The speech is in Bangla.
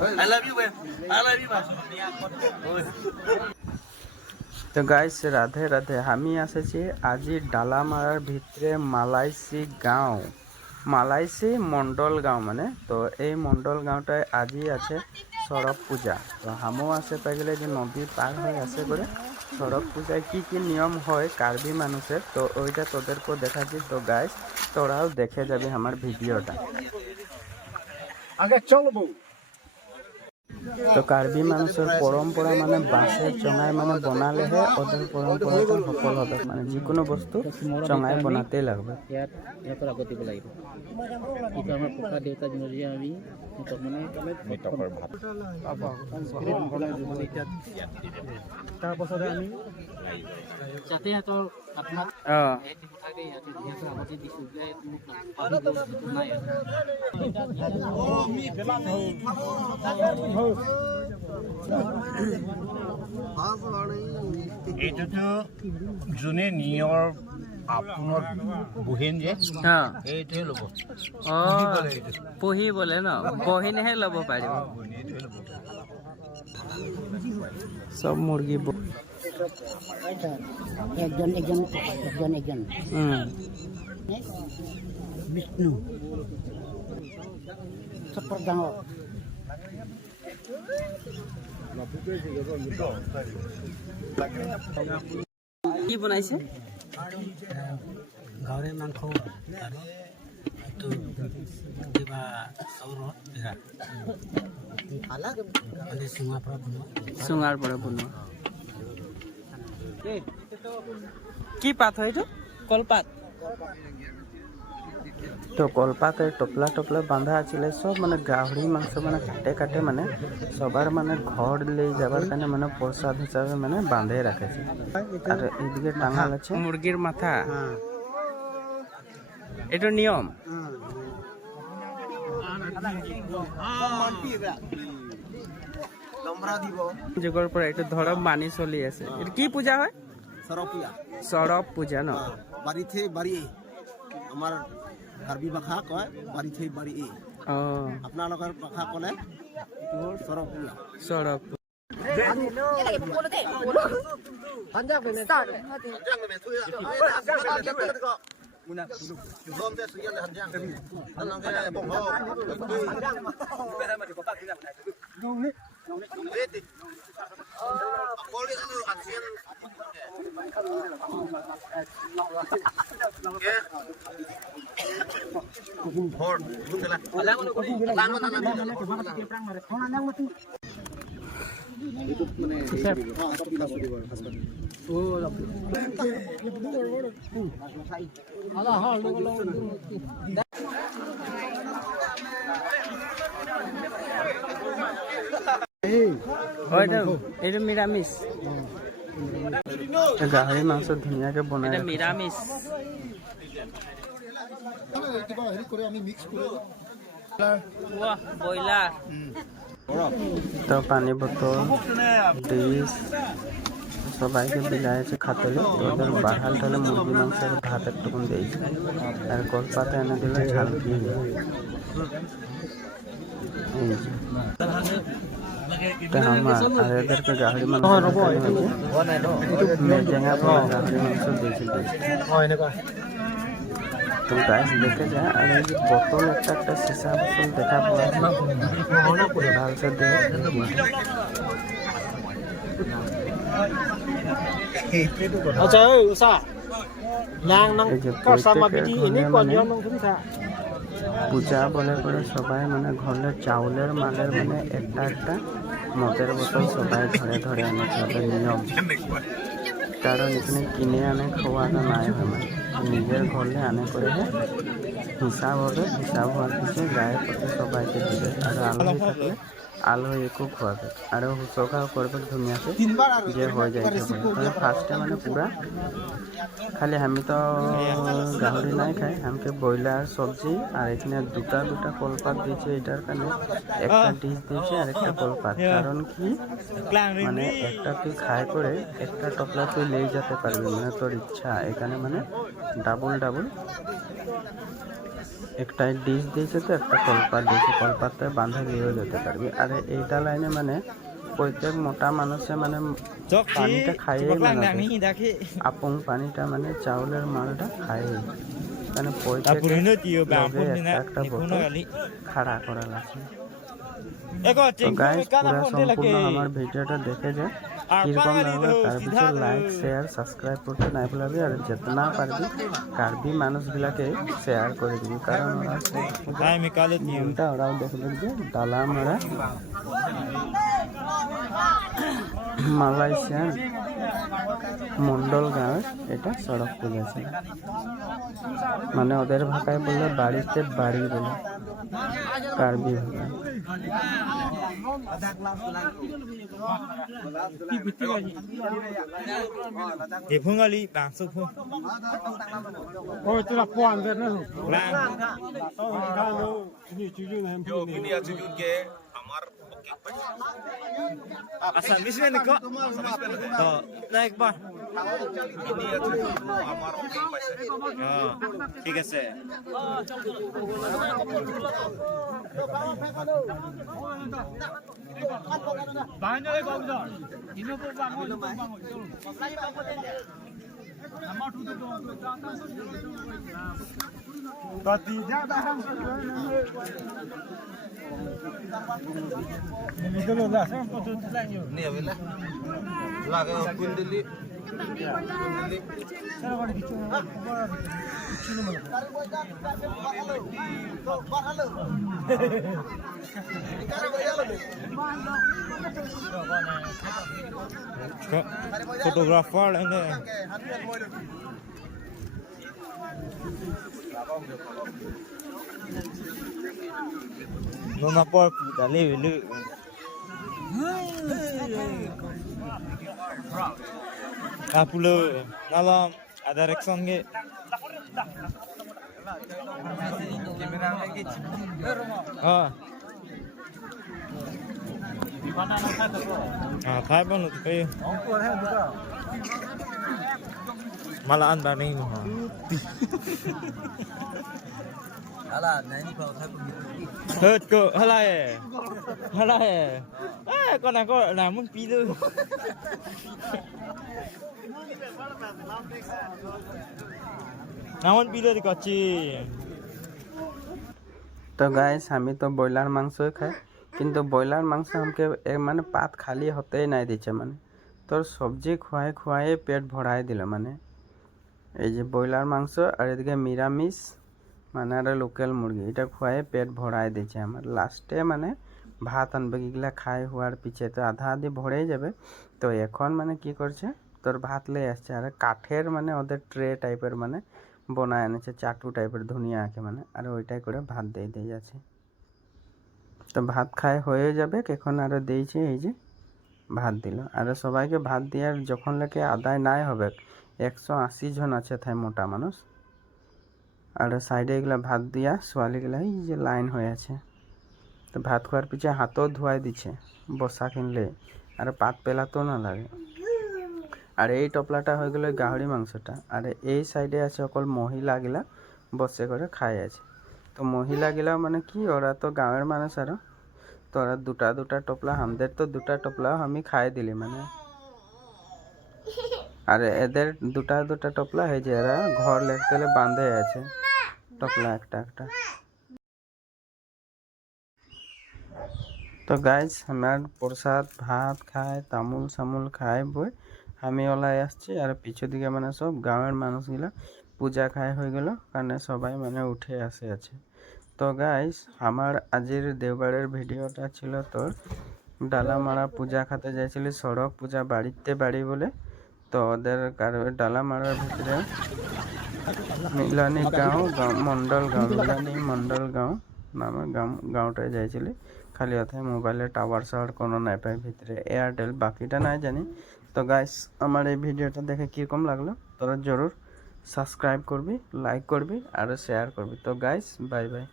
I love you, man. I love you, man. তো গাইস রাধে রাধে, আমি এসেছি আজি ডালামারার ভিতরে মালাইসি গাঁও, মালাইসি মন্ডল গাঁও মানে। তো এই মন্ডল গাঁওটায় আজি আছে সড়ক পূজা। তো আমিও আসে পাই গেলে যে নদী পার হয়ে আসে করে সড়ক পূজায় কি কি নিয়ম হয় কার্বি মানুষের, তো ওইটা তোদেরকেও দেখাচ্ছি। তো গাইস তোরাও দেখে যাবি আমার ভিডিওটা। আগে চলবো। তো কার্বি মানুষের পরম্পরা মানে বাঁশের চঙায় মানে বনালেহে ওদের পরম্পরাটা সফল হবে, মানে যিকোনো বস্তু চঙায় বনাতেই লাগবে। ইয়াৰ আগত দিব লাগিব। এইটো আমাৰ প্ৰসাদ দেউতা দিনজি আমি তাৰপাছতে আমি যাতে সিহঁতৰ আত্মাক থাকে ইয়াতে যিহেতু আগতে দিছোঁ যে মোক নাই এইটোতো যোনে নিয়ৰ আপোনাৰ বহিন যে এইটোৱে ল'ব। পুহিবলে ন বহিনেহে ল'ব পাৰিব। সব মুরগি একজন একজন একজন একজন বিষ্ণু চপ্পৰ ডাঙৰ কি বনাইছে? গাহৰি মাংস আৰু এইটো কিবা চাউলৰ পিঠা মানে চুঙাৰ পৰা বনোৱা। চুঙাৰ পৰা বনোৱা কি পাত হয় এইটো? কলপাত। তো কলপাতের টপলা টপলা বাঁধা আছিল, সব মানে গাহরি মাংস মানে কাটে কাটে মানে সবার মানে ঘর লেই যাবার কারণে মানে প্রসাদ হিসাবে মানে বাঁধে রাখেছে। আর এইদিকে টাঙাল আছে মুরগির মাথা। এটা নিয়ম। যুগৰ পৰা এইটো ধৰক মানি চলি আছে। এটা কি পূজা হয়? সৰব পূজা ন? বাড়িতে বাড়ি আমার কার্বি ভাষা কয় বাড়িতে বাড়ি। আপনার ভাষা কলে সরব পূজা। সরব এইটো নিৰামিষ। গাহৰি মাংস ধুনীয়াকে বনাই নিৰামিষ। ব্ৰইলাৰ তো পানি বোতল ডিশ সবাইকে বিলাইছে খাতেলে। ওদের বাহাল টালে মুরগি মাংসের ভাত একটুকুন দিয়েছে আর কলপাতে এনে দিল ঝালকি। আর এদেরকে গাহরি মাংস মেজেঙা পড়া গাহরি মাংস দিয়েছিল। তো গাছ দেখে যায় আর এই যে বোতল একটা একটা সিসা বোতল দেখা পাওয়া ভালসে দেখ। আচ্ছা ওই উষা নাং নাং কার সামগ্রী এনে কোনিয়া নং থা পূজা বলে করে সবাই মানে ঘরে চাউলের মালের মানে একটা একটা মদের বোতল সবাই ধরে ধরে আনে। তাদের নিয়ম, কারণ এখানে কিনে আনে খাওয়াটা নাই হয় মানে নিজের ঘরে আনে করে হিসাব হবে। হিসাব হওয়ার পিছিয়ে গায়ের পথে সবাইকে দিবে আর আলহী থাকলে আলহী একো খোয়াবে আর হুসকাও করবে ধুনিয়াকে যে হয়ে যায়। তাহলে ফার্স্টে মানে পুরা খালি আমি তো গাহরি নাই খাই, আমাকে ব্রয়লার সবজি আর এখানে দুটা দুটা কলপাত দিয়েছে। এটার কারণে একটা ডিশ দিয়েছে আর একটা কলপাত। কারণ কি মানে একটা তুই খাই করে একটা টপলা তুই লেই যেতে পারবি, মানে তোর ইচ্ছা। এখানে মানে ডাবল ডাবল একটাই ডিশ দিয়েছে, তো একটা কলপাত দিয়েছে, কলপাতে বাঁধে নিয়েও যেতে পারবি। আর এইটা লাইনে মানে প্রত্যেক মোটা মানুষে মানে পানিটা খাইয়ে মানে আপং পানিটা মানে চাউলের মালটা খাইয়ে মানে প্রত্যেক একটা একটা বোতল খাড়া করা লাগছে। তো গাইস পুরো সম্পূর্ণ আমার ভিডিওটা দেখে যে কিরকম লাগলো তার পিছনে লাইক শেয়ার সাবস্ক্রাইব করতে নাই ভুলবি। আর যেতনা পারবি কার্বি মানুষগুলাকে শেয়ার করে দিবি, কারণ ওরা ওরাও দেখবে যে ডালা মারা মালয়েশিয়ান মন্ডল গাঁয়ের এটা সড়ক পূজা ছিল। মানে ওদের ভাষায় বললে বাড়িতে বাড়ি বলে, কার্বি ভাষায়। Depungali bang supu. Ôi, tôi là quan Việt nữa. Lang. Yo, ini aja juga amar asal mismen ko. To naik ba? Ini aja amar oke paise. Ya, ঠিক আছে. Banyak bagus. Ini pun bangun. Nama tu tu. Tadi dia dah ham. Ini dulu lah, saya pun tu lagi. Ini ya bila. Lagi kundili. Saya ada di sini. Fotografer ini. Nona por puta le. Apulo dalam ada rekson ke. Ah. Ah, khai bao nhiêu cái? Malaan ba ning ha? Ala, nani kau thay pun gitu. Hết cơ, halai. Con này có làm muốn pí luôn. নামন পিলে দিচ্ছি। তো গাইস আমি তো ব্রয়লার মাংসই খাই, কিন্তু ব্রয়লার মাংস আমাকে মানে পাত খালি হতেই নাই দিচ্ছে, মানে তোর সবজি খুয়ায়ে পেট ভরাই দিল। মানে এই যে ব্রয়লার মাংস আর এদিকে নিরামিষ মানে আর লোকাল মুরগি এটা খুয়ায়ে পেট ভরাই দিচ্ছে আমার। লাস্টে মানে ভাত আনবে, এগুলা খাই হওয়ার পিছে তো আধা আধি ভরেই যাবে। তো এখন মানে কি করছে, তোর ভাত লে আসছে আর কাঠের মানে ওদের ট্রে টাইপের মানে বনায় এনেছে, চাটু টাইপের ধুনিয়া আঁকে মানে, আর ওইটাই করে ভাত দিয়ে যাচ্ছে। তো ভাত খায় হয়ে যাবে, এখন আরও দিয়েছে এই যে ভাত দিল। আর সবাইকে ভাত দেওয়ার যখন লেগে আদায় নাই হবে, 180 জন আছে তাই মোটা মানুষ। আর সাইডে এগুলা ভাত দিয়া সোয়ালিগুলা এই যে লাইন হয়ে আছে। তো ভাত খাওয়ার পিছিয়ে হাতও ধোয়াই দিচ্ছে বসা কিনলে, আর পাত পেলাতেও না লাগে। আর এই টপলাটা হয়ে গেল গাহরি মাংসটা। আর এই সাইডে আছে অকল মহিলাগুলা বসে করে খাই আছে। তো মহিলাগুলা মানে কি, ওরা তো গাঁয়ের মানুষ আরো, তো ওরা দুটা টপলা, আমাদের তো দুটা টপলাও আমি খাই দিলি মানে। আর এদের দুটা টপলা হয় যে এরা ঘর লেগতে বাঁধে আছে টপলা একটা। তো গাইজ আমার প্রসাদ ভাত খায়, তামুল সামুল খায় বই আমি ওলাই আসছি। আর পিছু দিকে মানে সব গাঁয়ের মানুষগুলা পূজা খায় হয়ে গেল, কারণে সবাই মানে উঠে আছে। তো গাইজ আমার আজের দেওবারের ভিডিওটা ছিল তোর ডালামারা পূজা খাতে যাইছিলি, সড়ক পূজা বাড়িতে বাড়ি বলে। তো ওদের ডালামারার ভিতরে মিলানি মন্ডল গাঁও নামে গাঁওটায় যাইছিলি। খালি অথায় মোবাইলে টাওয়ার সাওয়ার কোনো নাই পাই ভিতরে, এয়ারটেল, বাকিটা নাই জানি। তো গাইস আমার এই ভিডিওটা দেখে কীরকম লাগলো তোরা জরুর সাবস্ক্রাইব করবি, লাইক করবি আর শেয়ার করবি। তো গাইস বাই বাই।